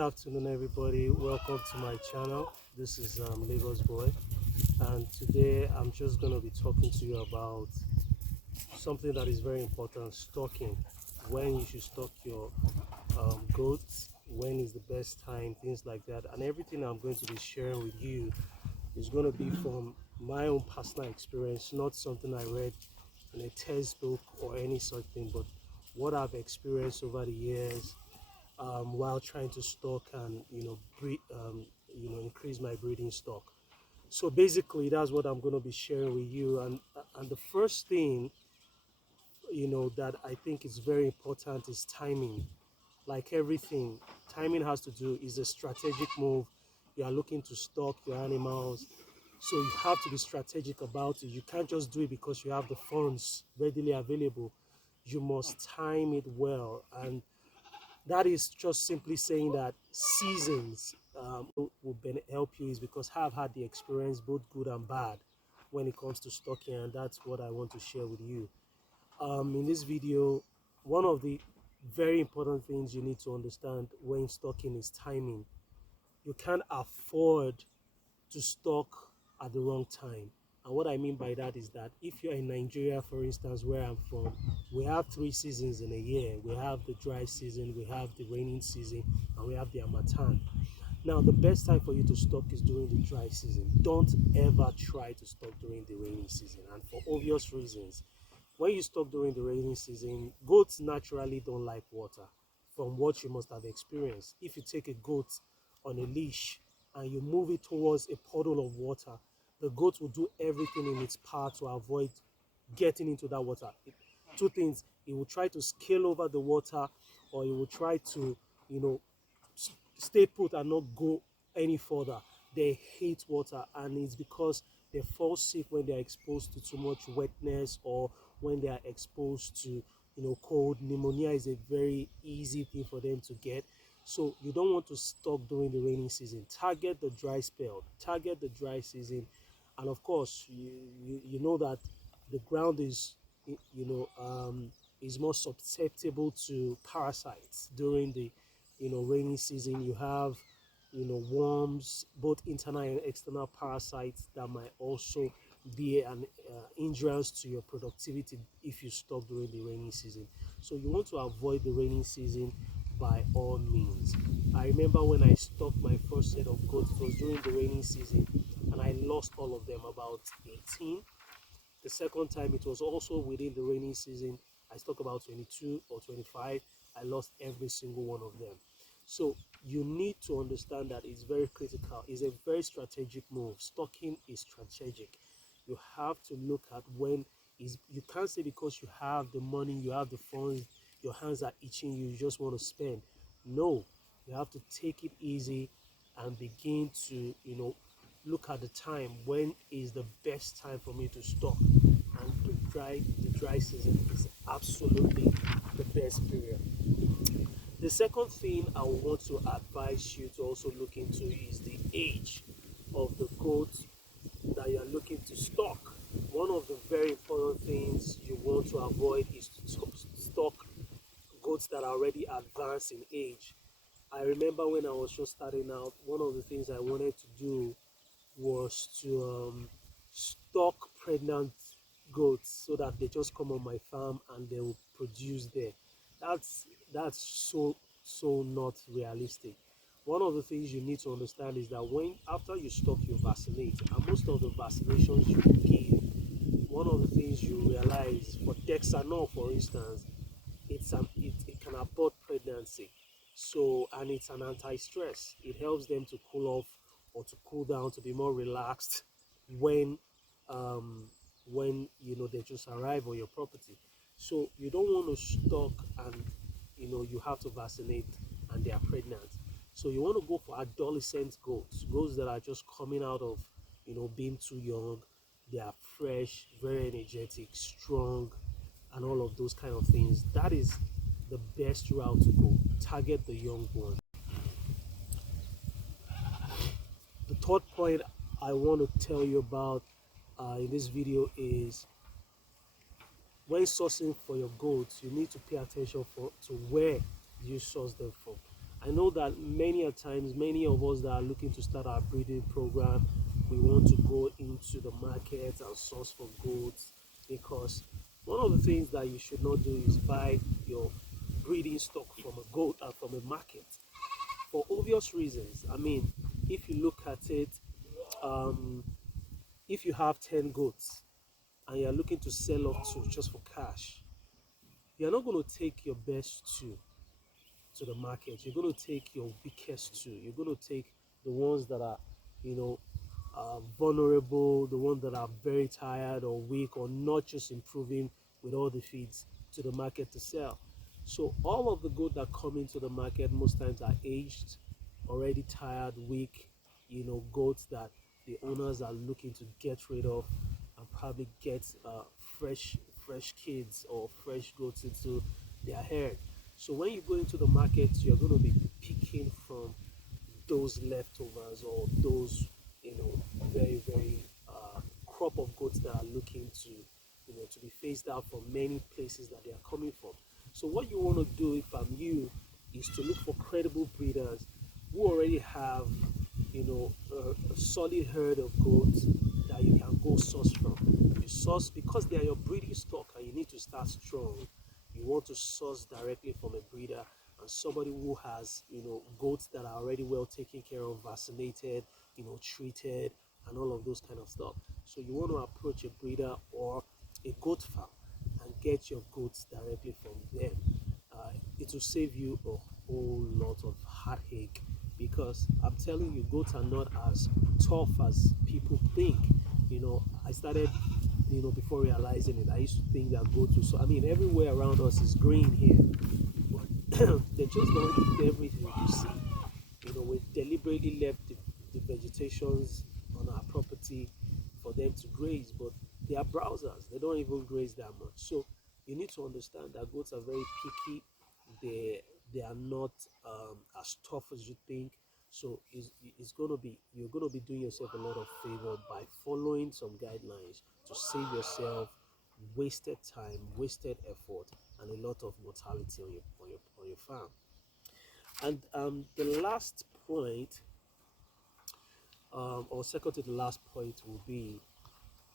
afternoon, everybody. Welcome to my channel. This is Lagos Boy, and today I'm just going to be talking to you about something that is very important: stocking. When you should stock your goats, when is the best time, things like that. And everything I'm going to be sharing with you is going to be from my own personal experience, not something I read in a textbook or any such thing, but what I've experienced over the years while trying to stock and increase my breeding stock. So basically, that's what I'm going to be sharing with you. And the first thing that I think is very important is timing. Like everything, timing has to do is a strategic move. You are looking to stock your animals, so you have to be strategic about it. You can't just do it because you have the funds readily available. You must time it well, and that is just simply saying that seasons will help you, is because I've had the experience, both good and bad, when it comes to stocking, and that's what I want to share with you. In this video, one of the very important things you need to understand when stocking is timing. You can't afford to stock at the wrong time. And what I mean by that is that if you're in Nigeria, for instance, where I'm from, we have 3 seasons in a year. We have the dry season, we have the raining season, and we have the Harmattan. Now, the best time for you to stock is during the dry season. Don't ever try to stock during the rainy season, and for obvious reasons. When you stock during the rainy season, goats naturally don't like water, from what you must have experienced. If you take a goat on a leash and you move it towards a puddle of water, the goat will do everything in its power to avoid getting into that water. Two things: it will try to scale over the water, or it will try to, you know, stay put and not go any further. They hate water, and it's because they fall sick when they are exposed to too much wetness, or when they are exposed to cold. Pneumonia is a very easy thing for them to get. So you don't want to stock during the rainy season. Target the dry spell, target the dry season. And of course, you know that the ground is is more susceptible to parasites during the rainy season. You have worms, both internal and external parasites, that might also be an hindrance to your productivity if you stock during the rainy season. So you want to avoid the rainy season by all means. I remember when I stocked my first set of goats, it was during the rainy season, and I lost all of them, about 18. The second time, it was also within the rainy season. I stocked about 22 or 25. I lost every single one of them. So you need to understand that it's very critical. It's a very strategic move. Stocking is strategic. You have to look at when is. You can't say because you have the money, you have the funds, your hands are itching, you just want to spend. No, you have to take it easy and begin to look at the time. When is the best time for me to stock? And the dry season is absolutely the best period. The second thing I want to advise you to also look into is the age of the goat that you are looking to stock. One of the very important things you want to avoid is to stock goats that are already advanced in age. I remember when I was just starting out, one of the things I wanted to do was to stock pregnant goats, so that they just come on my farm and they will produce there. That's so not realistic. One of the things you need to understand is that when after you stock, you vaccinate, and most of the vaccinations you give, one of the things you realize, for Dexanol for instance, it can abort pregnancy. So, and it's an anti-stress. It helps them to cool off or to cool down, to be more relaxed when um, they just arrive on your property. So you don't want to stock and you have to vaccinate and they are pregnant. So you want to go for adolescent goats, goats that are just coming out of being too young. They are fresh, very energetic, strong, and all of those kind of things. That is the best route to go. Target the young one. The third point I want to tell you about in this video is, when sourcing for your goats, you need to pay attention to where you source them from. I know that many a times, many of us that are looking to start our breeding program, we want to go into the market and source for goats, because one of the things that you should not do is buy your breeding stock from a goat and from a market for obvious reasons. I mean, if you look at it, um, if you have 10 goats and you're looking to sell off two just for cash, you're not going to take your best two to the market. You're going to take your weakest two. You're going to take the ones that are, you know, vulnerable, the ones that are very tired or weak or not just improving with all the feeds to the market to sell. So all of the goats that come into the market most times are aged, already tired, weak, goats that the owners are looking to get rid of and probably get fresh kids or fresh goats into their herd. So when you go into the market, you're going to be picking from those leftovers or those, very, very crop of goats that are looking to be phased out from many places that they are coming from. So what you want to do, if I'm you, is to look for credible breeders who already have, a solid herd of goats that you can go source from. You source because they are your breeding stock and you need to start strong. You want to source directly from a breeder and somebody who has, goats that are already well taken care of, vaccinated, treated, and all of those kind of stuff. So you want to approach a breeder or a goat farm and get your goats directly from them. It will save you a whole lot of heartache, because I'm telling you, goats are not as tough as people think. I started, before realizing it, I used to think that goats were so. I mean, everywhere around us is green here, but they just don't eat everything you see. We deliberately left the vegetations on our property for them to graze, but they are browsers. They don't even graze that much. So you need to understand that goats are very picky. They are not as tough as you think. So it's gonna be you're gonna be doing yourself a lot of favor by following some guidelines to save yourself wasted time, wasted effort, and a lot of mortality on your farm. And the last point, or second to the last point, will be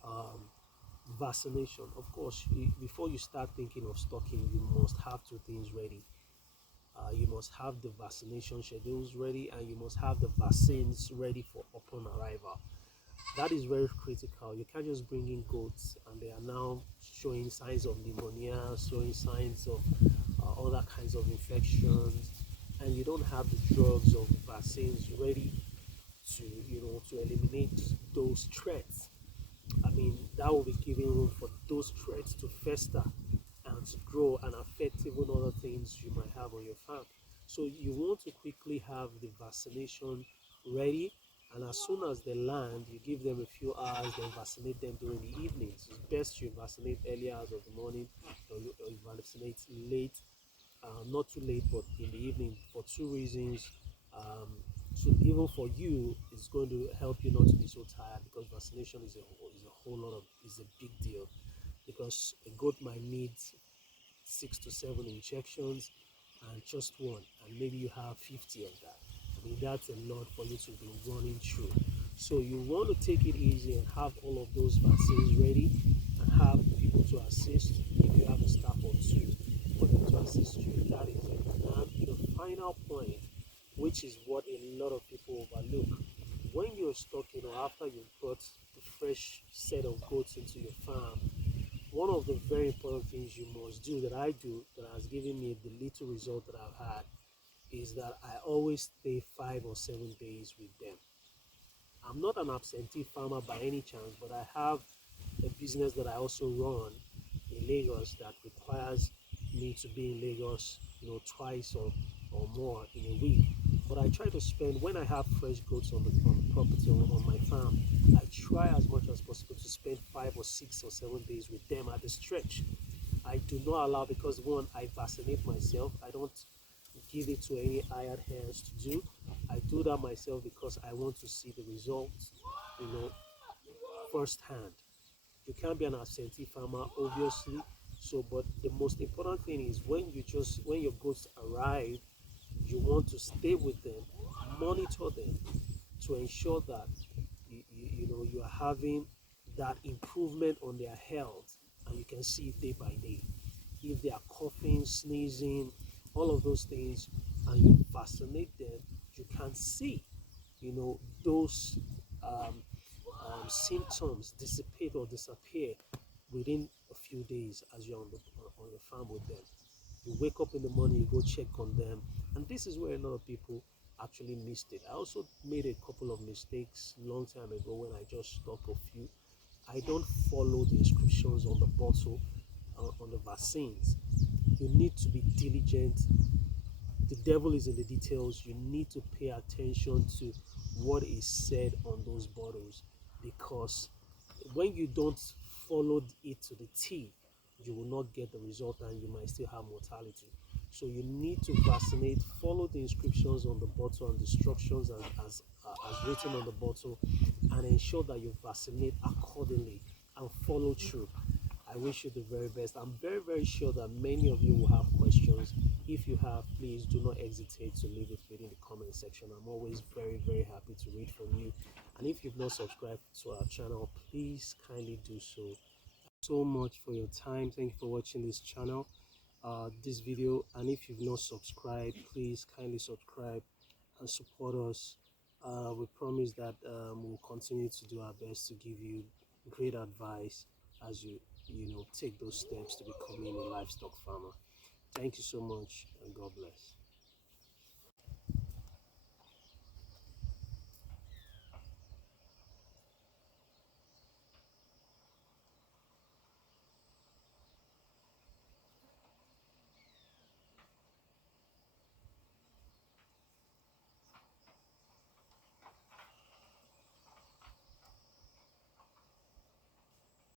um, vaccination. Of course, before you start thinking of stocking, you must have two things ready. You must have the vaccination schedules ready, and you must have the vaccines ready for upon arrival. That is very critical. You can't just bring in goats and they are now showing signs of pneumonia, showing signs of other kinds of infections, and you don't have the drugs or vaccines ready to eliminate those threats. I mean, that will be giving room for those threats to fester and to grow and affect even other things you might have on your farm. So you want to quickly have the vaccination ready, and as soon as they land, you give them a few hours, then vaccinate them during the evenings. It's best you vaccinate early hours of the morning, or you vaccinate late, not too late, but in the evening, for two reasons. So even for you, it's going to help you not to be so tired, because vaccination is a whole lot of is a big deal, because a goat might need 6 to 7 injections and just one, and maybe you have 50 of that. I mean, that's a lot for you to be running through. So you want to take it easy and have all of those vaccines ready, and have people to assist. If you have a staff or two for them to assist you, that is it. And the final point, which is what a lot of people overlook, when you're stocking or after you've brought the fresh set of goats into your farm, one of the very important things you must do, that I do, that has given me the little result that I've had, is that I always stay 5 or 7 days with them. I'm not an absentee farmer by any chance, but I have a business that I also run in Lagos that requires me to be in Lagos, twice or more in a week. But I try to spend, when I have fresh goats on the property, on my farm, I try as much as possible to spend 5 or 6 or 7 days with them at a stretch. I do not allow, because one, I vaccinate myself. I don't give it to any hired hands to do. I do that myself because I want to see the results, you know, firsthand. You can't be an absentee farmer, obviously. So, but the most important thing is when your goods arrive, You want to stay with them, monitor them to ensure that you are having that improvement on their health, and you can see it day by day. If they are coughing, sneezing, all of those things, and you vaccinate them, you can see those um, symptoms dissipate or disappear within a few days as you're on the farm with them. You wake up in the morning, you go check on them, and this is where a lot of people actually missed it. I also made a couple of mistakes long time ago when I just stock a few. I don't follow the instructions on the bottle on the vaccines. You need to be diligent. The devil is in the details. You need to pay attention to what is said on those bottles, because when you don't follow it to the T, you will not get the result and you might still have mortality. So you need to vaccinate, follow the inscriptions on the bottle and the instructions as written on the bottle, and ensure that you vaccinate accordingly and follow through. I wish you the very best. I'm very, very sure that many of you will have questions. If you have, please do not hesitate to leave it within the comment section. I'm always very, very happy to read from you. And if you've not subscribed to our channel, please kindly do so. So much for your time. Thank you for watching this channel, this video. And if you've not subscribed, please kindly subscribe and support us. We promise that we'll continue to do our best to give you great advice as you take those steps to becoming a livestock farmer. Thank you so much, and God bless.